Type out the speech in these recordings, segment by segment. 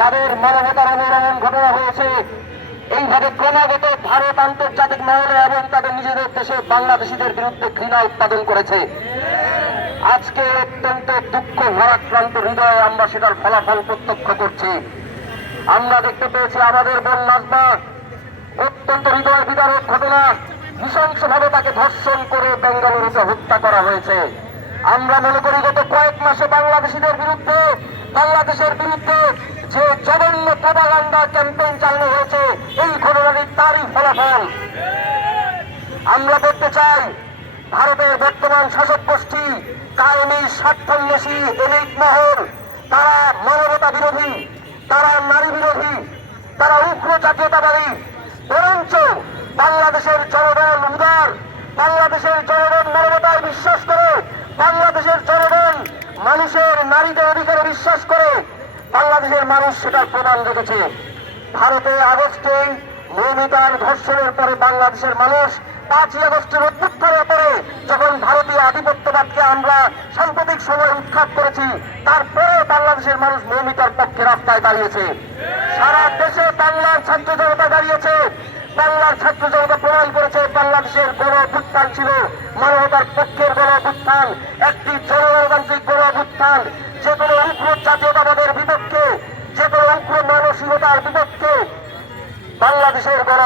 তাদের মানবতার অবলম্বন ঘটনা হয়েছে। এইভাবে ক্রমাগত ভারত আন্তর্জাতিক মহলে এবং তাদের নিজেদের দেশে বাংলাদেশিদের বিরুদ্ধে ঘৃণা উৎপাদন করেছে। আজকে অত্যন্ত দুঃখ, ভারাক্রান্ত হৃদয়ে আমরা সেটার ফলাফল প্রত্যক্ষ করছি। আমরা দেখতে পেয়েছি আমাদের বোন নাজমা, অত্যন্ত হৃদয় বিদারক ঘটনা। নৃশংসভাবে তাকে ধর্ষণ করে বেঙ্গালুরুতে হত্যা করা হয়েছে। আমরা মনে করি গত কয়েক মাসে বাংলাদেশিদের বিরুদ্ধে, বাংলাদেশের বিরুদ্ধে যে জঘন্য প্রপাগান্ডা ক্যাম্পেইন চালানো হয়েছে। এই ঘটনাটি তারই ফলাফল। আমরা বলতে চাই, ভারতের বর্তমান শাসক গোষ্ঠী কায়েমি স্বার্থান্বেষী এলিট মহল, তারা মানবতা বিরোধী, তারা নারী বিরোধী, তারা উগ্র জাতীয়তাবাদী, বরঞ্চ বাংলাদেশের জনগণ উদার, বাংলাদেশের জনগণ মানবতায় বিশ্বাস করে, বাংলাদেশের জনগণ মানুষের নারীদের অধিকারে বিশ্বাস করে। বাংলাদেশের মানুষ সেটার প্রমাণ রেখেছে ভারতে আগস্টে মৌমিতার ধর্ষণের পরে বাংলাদেশের মানুষ পাঁচই আগস্টের অভ্যুত্থানের পরে যখন ভারতীয় আধিপত্যবাদকে আমরা সাম্প্রতিক সময় উৎখাত করেছি তারপরে বাংলাদেশের মানুষ মৌমিতার পক্ষে রাস্তায় দাঁড়িয়েছে। সারা দেশে বাংলার ছাত্র জনতা দাঁড়িয়েছে। বাংলার ছাত্র জনতা প্রমাণ করেছে, বাংলাদেশের গণ অভ্যুত্থান ছিল মানবতার পক্ষের গণ অভ্যুত্থান একটি জনগণতান্ত্রিক গণ অভ্যুত্থান যে কোনো উগ্র জাতীয়তাবাদের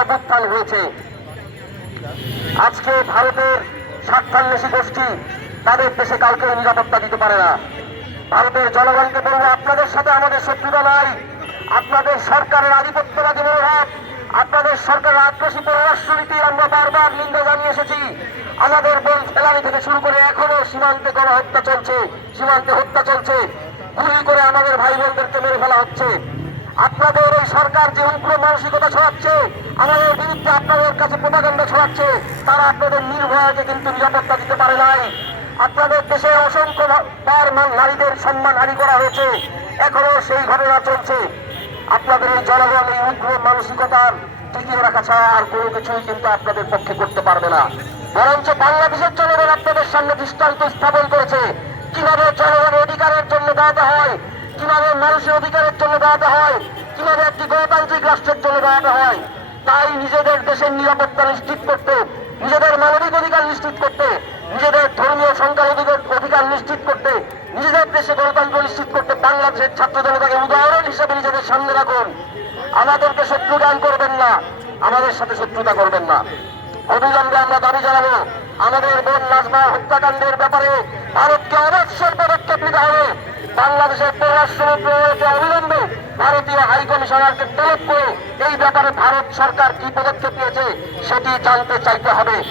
অভ্যুত্থান হয়েছে। আজকে ভারতের স্বার্থান্বেষী গোষ্ঠী তাদের দেশে কাউকে নিরাপত্তা দিতে পারে না। ভারতের জনগণকে বলব, আপনাদের সাথে আমাদের শত্রুতা নাই। আপনাদের সরকারের আধিপত্যবাদী মনোভাব, আপনাদের সরকারের আগ্রাসী পররাষ্ট্রনীতি আমরা বারবার নিন্দা জানিয়ে এসেছি। আমাদের বোন ফেলানি থেকে শুরু করে এখনও সীমান্তে গণহত্যা চলছে, সীমান্তে হত্যা চলছে। গুলি করে আমাদের ভাই বোনদেরকে মেরে ফেলা হচ্ছে। আপনাদের এই সরকার যে উগ্র মানসিকতা ছড়াচ্ছে, আমাদের বিরুদ্ধে আপনাদের কাছে প্রপাগান্ডা ছড়াচ্ছে, তারা আপনাদের নির্ভয়কে কিন্তু নিরাপত্তা দিতে পারে নাই। আপনাদের দেশে অসংখ্য বার নারীদের সম্মান হানি করা হয়েছে, এখনও সেই ঘটনা চলছে। আপনাদের এই জনগণ এই উগ্র মানসিকতার টিকিয়ে রাখা ছাড়া আর কোনো কিছুই কিন্তু আপনাদের পক্ষে করতে পারবে না। বরঞ্চ বাংলাদেশের জনগণ আপনাদের সামনে দৃষ্টান্ত স্থাপন করেছে। কীভাবে জনগণের অধিকারের জন্য দাঁড়াতে হয় কীভাবে মানুষের অধিকারের জন্য দাঁড়াতে হয় কীভাবে একটি গণতান্ত্রিক রাষ্ট্রের জন্য দাঁড়াতে হয়। তাই নিজেদের দেশের নিরাপত্তা নিশ্চিত করতে, নিজেদের মানবিক অধিকার নিশ্চিত করতে, নিজেদের ধর্মীয় সংখ্যালঘু অধিকার নিশ্চিত করতে, নিজেদের দেশে গণতন্ত্র নিশ্চিত করতে বাংলাদেশের ছাত্র জনতাকে উদাহরণ হিসেবে নিজেদের সামনে রাখুন। আমাদেরকে শত্রু দান করবেন না, আমাদের সাথে শত্রুতা করবেন না। অবিলম্বে আমরা দাবি জানাব, আমাদের বোন নাজমা হত্যাকাণ্ডের ব্যাপারে ভারতকে অবশ্যই পদক্ষেপ নিতে হবে। বাংলাদেশের পররাষ্ট্রমন্ত্রীকে অবিলম্বে ভারতীয় হাই কমিশনারকে তলব করে এই ব্যাপারে ভারত সরকার কি পদক্ষেপ নিয়েছে সেটি জানতে চাইতে হবে।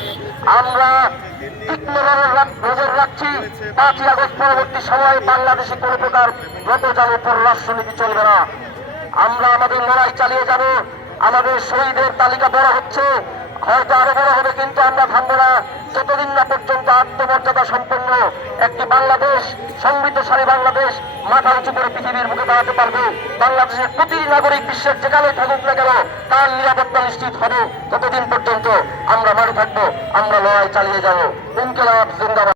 আমরা নজর রাখ- নজর রাখছি। পাঁচই আগস্ট পরবর্তী সময়ে বাংলাদেশে কোনো প্রকার ব্রতজাল পররাষ্ট্রনীতি চলবে না। আমরা আমাদের লড়াই চালিয়ে যাব। আমাদের শহীদের তালিকা বড় হচ্ছে। হয়তো আরও বড় হবে কিন্তু আমরা ভাঙবো না, যতদিন না পর্যন্ত আত্মমর্যাদা সম্পন্ন একটি বাংলাদেশ, সমৃদ্ধশালী বাংলাদেশ মাথা উঁচু করে পৃথিবীর মুখে দাঁড়াতে পারবে, বাংলাদেশের প্রতিটি নাগরিক বিশ্বের যেখানে থাকুক না কেন, তার নিরাপত্তা নিশ্চিত হবে ততদিন পর্যন্ত।